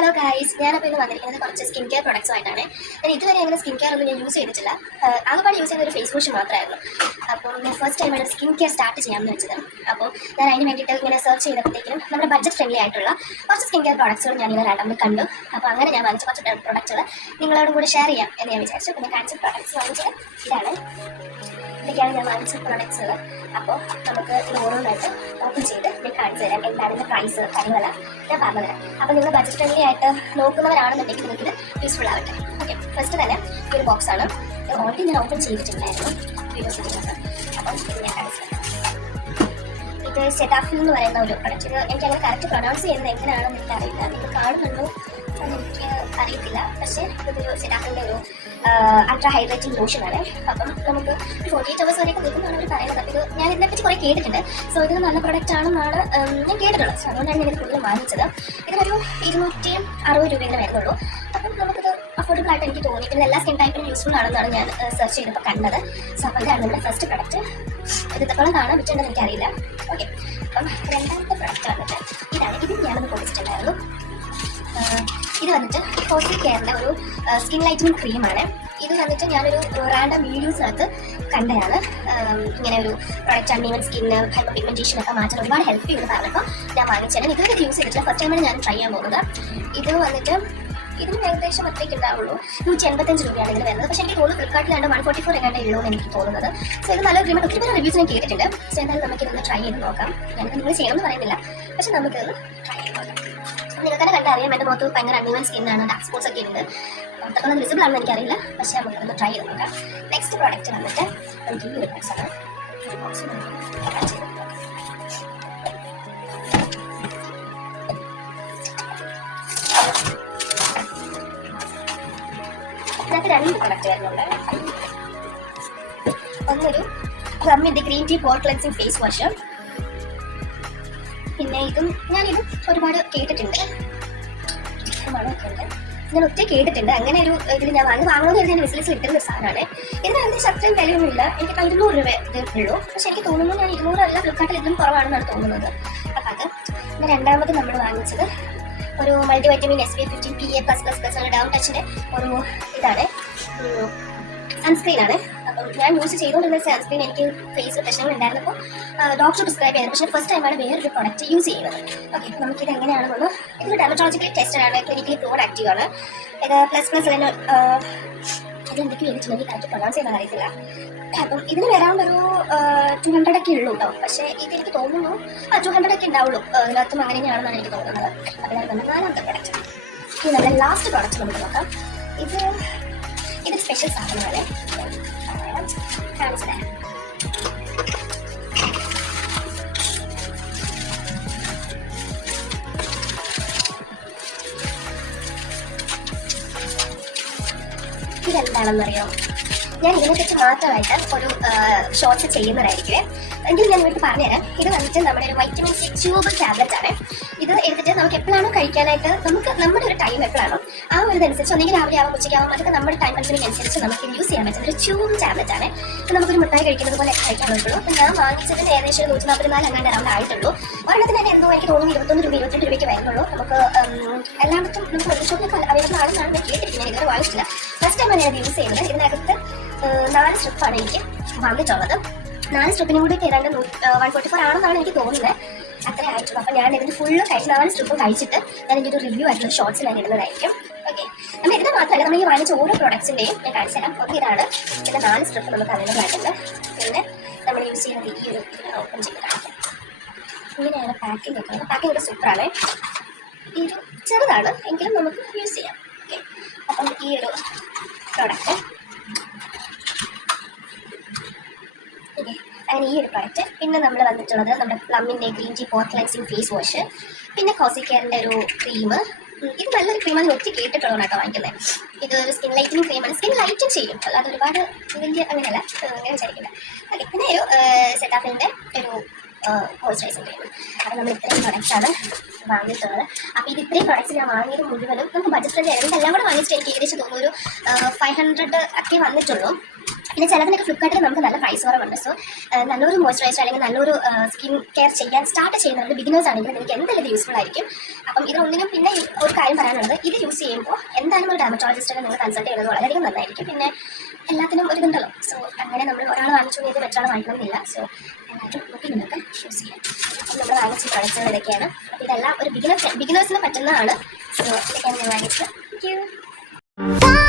Hello guys, ഞാനപ്പോൾ ഇന്ന് വന്നിരിക്കുന്നത് കുറച്ച് സ്കിൻ കെയർ പ്രൊഡക്ട്സുമായിട്ടാണ്. ഞാൻ ഇതുവരെ അങ്ങനെ സ്കിൻ കെയർ ഒന്നും ഞാൻ യൂസ് ചെയ്തിട്ടില്ല. ആകെപ്പാട് യൂസ് ചെയ്യുന്ന ഒരു ഫേസ് വാഷ് മാത്രമായിരുന്നു. അപ്പോൾ ഞാൻ ഫസ്റ്റ് ടൈമാണ് സ്കിൻ കെയർ സ്റ്റാർട്ട് ചെയ്യാമെന്ന് വെച്ചത്. അപ്പോൾ ഞാൻ അതിന് വേണ്ടിയിട്ട് ഇങ്ങനെ സെർച്ച് ചെയ്തപ്പോഴത്തേക്കും നമ്മുടെ ബഡ്ജറ്റ് ഫ്രണ്ട്ലി ആയിട്ടുള്ള കുറച്ച് സ്കിൻ കെയർ പ്രൊഡക്ട്സുകൾ ഞാൻ ഇങ്ങനെ രണ്ടാമത് കണ്ടു. അപ്പോൾ അങ്ങനെ ഞാൻ വാങ്ങിച്ച കുറച്ച് പ്രൊഡക്റ്റുകൾ നിങ്ങളോടും കൂടി ഷെയർ ചെയ്യാം എന്ന് ഞാൻ വിചാരിച്ചു. അപ്പോൾ ഞാൻ കാണിച്ച പ്രൊഡക്ട്സ് വാങ്ങിച്ചത് ഇതാണ്. ഇതൊക്കെയാണ് ഞാൻ വാങ്ങിച്ച പ്രൊഡക്ട്സുകൾ. അപ്പോൾ നമുക്ക് ഇത് ഓരോന്നായിട്ട് ഓപ്പൺ ചെയ്ത് ഞാൻ കാണിച്ചു തരാം. എന്താണ് അതിൻ്റെ പ്രൈസ് കാര്യങ്ങളെല്ലാം ഞാൻ പറഞ്ഞു തരാം. അപ്പോൾ നിങ്ങൾ ബഡ്ജറ്റ് ഫ്രണ്ട്ലി ആയിട്ട് നോക്കുന്നവരാണെന്നുണ്ടെങ്കിൽ നിങ്ങൾക്ക് ഇത് യൂസ്ഫുൾ ആവട്ടെ. ഓക്കെ, ഫസ്റ്റ് തന്നെ ഈ ഒരു ബോക്സാണ്. ഇത് ഓൾറെഡി ഞാൻ ഓപ്പൺ ചെയ്തിട്ടുണ്ടായിരുന്നു വീഡിയോസ് ചെയ്യുന്നത്. അപ്പം ഇത് ഞാൻ കാണിച്ചു തരാം. ഇത് സെറ്റാഫിൽ എന്ന് പറയുന്ന ഒരു പ്രൊഡക്റ്റ്. ഇത് എനിക്ക് അങ്ങനെ കറക്റ്റ് പ്രൊനൗൺസ് ചെയ്യുന്നത് എങ്ങനെയാണെന്ന് എനിക്ക് അറിയില്ല. നിങ്ങൾ കാണുന്നുണ്ടോ എനിക്ക് അറിയത്തില്ല. പക്ഷേ ഇതൊരു സെറ്റാഫിൻ്റെ ഒരു അൾട്രാ ഹൈഡ്രേറ്റിംഗ് ലോഷനാണ്. അപ്പം നമുക്ക് 48 hours വരെയൊക്കെ നിൽക്കുന്നതാണ് അവർ പറയുന്നത്. ഇത് ഞാൻ ഇതിനെപ്പറ്റി കുറേ കേട്ടിട്ടുണ്ട്. സോ ഇത് നല്ല പ്രൊഡക്റ്റ് ആണെന്നാണ് ഞാൻ കേട്ടിട്ടുള്ളത്. സോ അതുകൊണ്ടാണ് ഞാൻ ഇത് കൂടുതൽ വാങ്ങിച്ചത്. ഇതിനൊരു 260 രൂപയുടെ വരുന്നുള്ളൂ. അപ്പം നമുക്കിത് അഫോർഡബിൾ ആയിട്ട് എനിക്ക് തോന്നി. പിന്നെ എല്ലാ സ്കിൻ ടൈപ്പിനും യൂസ്ഫുൾ ആണെന്നാണ് ഞാൻ സെർച്ച് ചെയ്തപ്പോൾ കണ്ടത്. സോ അപ്പോൾ ഇതാണ് നമ്മുടെ ഫസ്റ്റ് പ്രൊഡക്റ്റ്. ഇത് ഇത്രത്തോളം കാണാൻ പറ്റുമെന്ന് എനിക്കറിയില്ല. ഓക്കെ, അപ്പം രണ്ടാമത്തെ പ്രൊഡക്റ്റ് വന്നിട്ട് ഇതാണ്. ഇത് ഞാനൊന്ന് പൊടിച്ചിട്ടുണ്ടായിരുന്നു. ഇത് വന്നിട്ട് കോസി കെയറിൻ്റെ ഒരു സ്കിൻ ലൈറ്റനിങ് ക്രീമാണ്. ഇത് വന്നിട്ട് ഞാനൊരു റാൻഡം വീഡിയോസിനകത്ത് കണ്ടതാണ്. ഇങ്ങനെ ഒരു പ്രൊഡക്റ്റ് അൺഈവൻ സ്കിന്ന് ഹൈപ്പർ പിഗ്മെൻറ്റേഷനൊക്കെ മാറ്റാൻ ഒരുപാട് ഹെൽപ്പ് ചെയ്യുന്നത് പറഞ്ഞപ്പോൾ ഞാൻ വാങ്ങിച്ചാൽ ഇതുവരെ യൂസ് ചെയ്തിട്ടില്ല. ഫസ്റ്റ് ടൈമാണ് ഞാൻ ട്രൈ ചെയ്യാൻ പോകുന്നത്. ഇത് വന്നിട്ട് ഇതിന് ഏകദേശം അത്രയ്ക്ക് ഉണ്ടാവുള്ളൂ. 185 രൂപയാണ് ഇതിന് വരുന്നത്. പക്ഷേ എനിക്ക് തോന്നുന്നു ഫ്ലിപ്കാർട്ടിലാണ്ട് 144 എങ്ങാണ്ട് ഉള്ളൂ എന്ന് എനിക്ക് തോന്നുന്നത്. സോ ഇത് നല്ല ക്രീമാണ്. ഒത്തിരി റിവ്യൂസ് ഞാൻ കേട്ടിട്ടുണ്ട്. സോ എന്തായാലും നമുക്കിതൊന്ന് ട്രൈ ചെയ്ത് നോക്കാം. ഞാനിത് നിങ്ങൾ ചെയ്യണമെന്ന് പറയുന്നില്ല, പക്ഷെ നമുക്കിത് ട്രൈ ചെയ്ത് നോക്കാം. നിങ്ങൾക്ക് തന്നെ കണ്ടറിയാം എൻ്റെ മുഖത്ത് ഭയങ്കര അൺഈവൻ സ്കിന്നാണ്, ഡാർക്ക് സ്പോട്ട്സ് ഒക്കെ ഉണ്ട്. അത്രയൊന്നും വിസിബിൾ ആണെന്ന് എനിക്കറിയില്ല, പക്ഷേ നമുക്കൊന്ന് ട്രൈ ചെയ്ത് നോക്കാം. നെക്സ്റ്റ് പ്രോഡക്റ്റ് വന്നിട്ട് നമുക്ക് ഈ ഒരു ബോക്സാണ്. ഒരു ബോക്സ് ട്രൈ ചെയ്ത് നോക്കാം. ഇതിനകത്ത് 2 പ്രൊഡക്റ്റ് വരുന്നുണ്ട്. ഒന്നൊരു പ്ലമ്മിൻ്റെ ഗ്രീൻ ടീ പോർ ക്ലെൻസിങ് ഫേസ് വാഷ്. പിന്നെ ഞാനിതും ഒരുപാട് കേട്ടിട്ടുണ്ട്. മണമൊക്കെ ഉണ്ട്. ഞാൻ ഒത്തിരി കേട്ടിട്ടുണ്ട്. അങ്ങനെ ഒരു ഇതിൽ ഞാൻ വാങ്ങണമെന്ന് കരുതി വിസിലിസ് ഇട്ടുന്ന ഒരു സാധനമാണ്. ഇതിന് ഏകദേശം അത്രയും വിലയൊന്നുമില്ല. എനിക്കിപ്പോൾ 200 രൂപ ഇത് ഉള്ളൂ. പക്ഷെ എനിക്ക് തോന്നുന്നു ഞാൻ 200 അല്ല, ഫ്ലിപ്കാർട്ടിൽ ഇതിലും കുറവാണെന്നാണ് തോന്നുന്നത്. അപ്പം അത് പിന്നെ രണ്ടാമത് നമ്മൾ വാങ്ങിച്ചത് ഒരു multi vitamin SPF 15 PA+++ down ടച്ചിൻ്റെ ഒരു ഇതാണ്, സൺസ്ക്രീനാണ്. അപ്പം ഞാൻ യൂസ് ചെയ്തുകൊണ്ടിരുന്ന സൺസ്ക്രീൻ എനിക്ക് ഫേസ് പ്രശ്നങ്ങൾ ഉണ്ടായിരുന്നപ്പോൾ ഡോക്ടർ പ്രിസ്ക്രൈബ് ചെയ്തത്. പക്ഷേ ഫസ്റ്റ് ടൈമാണ് വേറൊരു പ്രൊഡക്റ്റ് യൂസ് ചെയ്യുന്നത്. ഓക്കെ, നമുക്കിത് എങ്ങനെയാണെന്ന് ഇത് ഡെർമറ്റോളജിക്കലി ടെസ്റ്റഡ് ആണ്, ക്ലിനിക്കലി പ്രൂവഡ് ആക്റ്റീവ് ആണ്. ഇത് ++ അതിന് ഇതെന്തൊക്കെ എഴുതിയിട്ടുണ്ടെങ്കിൽ കറക്റ്റ് പ്രൊനൗൺസ് ചെയ്യാൻ അറിയത്തില്ല. അപ്പം ഇതിന് വരാവുന്നൊരു 200 ഒക്കെ ഉള്ളൂ കേട്ടോ. പക്ഷേ ഇതെനിക്ക് തോന്നുന്നു 200 ഒക്കെ ഉണ്ടാവുള്ളൂ. ഇതിനകത്തും അങ്ങനെ തന്നെയാണെന്നാണ് എനിക്ക് തോന്നുന്നത്. അപ്പോൾ നമ്മുടെ 4ാമത്തെ പ്രൊഡക്റ്റ്. ഇനി നമ്മുടെ ലാസ്റ്റ് പ്രൊഡക്റ്റ് നമുക്ക് നോക്കാം. ഇത് സ്പെഷ്യൽ സാധനമാണ്. കാണിച്ചു തരാം. ഇതെന്താണെന്നറിയോ? ഞാൻ ഇതിനെപ്പറ്റി മാത്രമായിട്ട് ഒരു ഷോർട്സ് ചെയ്യുന്നതായിരിക്കും. എങ്കിലും ഞാൻ ഇവർക്ക് പറഞ്ഞുതരാം. ഇത് വന്നിട്ട് നമ്മുടെ ഒരു വൈറ്റമിൻ C ട്യൂബ് ടാബ്ലറ്റ് ആണ്. ഇത് എടുത്തിട്ട് നമുക്ക് എപ്പോഴാണോ കഴിക്കാനായിട്ട് നമ്മുടെ ഒരു ടൈം എപ്പോഴാണോ ആ ഒരു ഇതനുസരിച്ച് ഒന്നെങ്കിൽ രാവിലെ ആവാം, ഉച്ചയ്ക്കാവാം, അതൊക്കെ നമ്മുടെ ടൈം കൺസ്യൂമിംഗ് അനുസരിച്ച് നമുക്ക് യൂസ് ചെയ്യാൻ പറ്റുന്ന ഒരു ട്യൂബ് ടാബ്ലറ്റ് ആണ്. ഇത് നമുക്കൊരു മിഠായി കഴിക്കുന്നത് പോലെ കഴിക്കാൻ പറ്റുള്ളൂ. അപ്പം ഞാൻ വാങ്ങിച്ചതിന് ഏകദേശം 144 അങ്ങാണ്ട് അറൗണ്ട് ആയിട്ടുള്ളൂ. ഒരെണ്ണത്തിന് തന്നെ എന്തോ എനിക്ക് തോന്നുന്നു 21 രൂപ 22 രൂപയ്ക്ക് വരുന്നുള്ളൂ. നമുക്ക് എല്ലായിടത്തും നമുക്ക് ഒരു ഷോപ്പിലൊക്കെ അവൈലബിൾ ആണെന്നാണ് ഞാൻ കേട്ടിരിക്കുന്നത്. ഞാൻ ഇതുവരെ വാങ്ങിച്ചില്ല. ഫസ്റ്റ് ടൈമാണ് ഞാൻ യൂസ് ചെയ്യുന്നത്. ഇതിനകത്ത് 4 സ്ട്രിപ്പാണ് എനിക്ക് വന്നിട്ടുള്ളത്. 4 സ്ട്രിപ്പിനും കൂടി ഏതാണ്ട് 144 ആണെന്നാണ് എനിക്ക് തോന്നുന്നത്. അത്ര ആയിട്ടുള്ളൂ. അപ്പോൾ ഞാൻ ഇതിന് ഫുള്ള് കഴിച്ച് 4 സ്ട്രിപ്പും കഴിച്ചിട്ട് ഞാൻ ഇതിൻ്റെ ഒരു റിവ്യൂ ആയിട്ടുള്ള ഷോർട്സ് ഞാൻ ഇടുന്നതായിരിക്കും. ഓക്കെ, നമ്മൾ ഇതിന് മാത്രമല്ല നമ്മൾ ഈ വാങ്ങിച്ച ഓരോ പ്രോഡക്ട്സിൻ്റെയും ഞാൻ കാണിച്ചു തരാം. ഓക്കെ, ഇതാണ് ഇതിൻ്റെ 4 സ്ട്രിപ്പ് നമുക്ക് അവൈലബിൾ ആയിട്ടുണ്ട്. പിന്നെ നമ്മൾ യൂസ് ചെയ്യുന്നത് ഈ ഒരു ഇതിനെ ഓപ്പൺ ചെയ്ത് കാണിക്കാം. ഇങ്ങനെയാണ് പാക്കിംഗ് ഒക്കെ. പാക്കിംഗ് ഒക്കെ സൂപ്പറാണ്. ഈ ഒരു ചെറുതാണ് എങ്കിലും നമുക്ക് യൂസ് ചെയ്യാം. ഓക്കെ, അപ്പം ഈ ഒരു പ്രോഡക്റ്റ് അങ്ങനെ ഈ ഒരു പ്രൊഡക്റ്റ്. പിന്നെ നമ്മൾ വന്നിട്ടുള്ളത് നമ്മുടെ പ്ലമ്മിൻ്റെ ഗ്രീൻ ടീ പോർ ക്ലെൻസിങ് ഫേസ് വാഷ്. പിന്നെ കോസി കെയറിൻ്റെ ഒരു ക്രീം. ഇത് നല്ലൊരു ക്രീമാണ്. ഞാൻ ഒത്തിരി കേട്ടിട്ടുള്ളതാണ് കേട്ടോ വാങ്ങിക്കുന്നത്. ഇത് ഒരു സ്കിൻ ലൈറ്റനിങ് ക്രീമാണ്. സ്കിൻ ലൈറ്റും ചെയ്യും, അല്ലാതെ ഒരുപാട് ഇതിൻ്റെ അങ്ങനെയല്ല, അങ്ങനെ വിചാരിക്കില്ല. ഓക്കെ, പിന്നെ ഒരു സെറ്റാഫിൻ്റെ ഒരു മോയ്സ്ചറൈസിങ് ക്രീം. അപ്പോൾ നമ്മൾ ഇത്രയും പ്രൊഡക്റ്റാണ് വാങ്ങിയിട്ടുള്ളത്. അപ്പോൾ ഇത് ഇത്രയും പ്രൊഡക്ട്സ് ഞാൻ വാങ്ങിയത് മുഴുവനും നമുക്ക് ബഡ്ജറ്റ് ഫ്രണ്ട്ലി. എന്തെല്ലാം കൂടെ വാങ്ങിച്ചിട്ട് എനിക്ക് ഏകദേശം തോന്നുന്നു ഒരു 500 ഒക്കെ വന്നിട്ടുള്ളൂ. പിന്നെ ചിലതിനൊക്കെ ഫ്ലിപ്കാർട്ടിൽ നമുക്ക് നല്ല പ്രൈസ് കുറവുണ്ട്. സോ നല്ലൊരു മോയ്സ്ചറൈസർ അല്ലെങ്കിൽ നല്ലൊരു സ്കിൻ കെയർ ചെയ്യാൻ സ്റ്റാർട്ട് ചെയ്യുന്നത് ബിഗിനേഴ്സ് ആണെങ്കിൽ നിങ്ങൾക്ക് എന്തായാലും ഇത് യൂസ്ഫുൾ ആയിരിക്കും. അപ്പം ഇതിനൊന്നിനും പിന്നെ ഒരു കാര്യം പറയാനുള്ളത്, ഇത് യൂസ് ചെയ്യുമ്പോൾ എന്തായാലും ഒരു ഡെർമറ്റോളജിസ്റ്റിനെ നിങ്ങൾ കൺസൾട്ട് ചെയ്യുന്നത് വളരെയധികം നന്നായിരിക്കും. പിന്നെ എല്ലാത്തിനും ഒരു ഇതുണ്ടല്ലോ, സോ അങ്ങനെ നമ്മൾ ഒരാൾ വാങ്ങിച്ചു ചെയ്ത് മറ്റൊരാൾ വാങ്ങിക്കണമെന്നില്ല. സോ എല്ലാവരും നോക്കി നിങ്ങൾക്ക് യൂസ് ചെയ്യാം. അപ്പം നമ്മൾ വാങ്ങിച്ച പ്രൊഡക്റ്റുകൾ ഇതൊക്കെയാണ്. അപ്പോൾ ഇതെല്ലാം ഒരു ബിഗിനേഴ്സിന് പറ്റുന്നതാണ്. സോ ഇതൊക്കെയാണ് ഞാൻ വാങ്ങിച്ചത്. Thank you.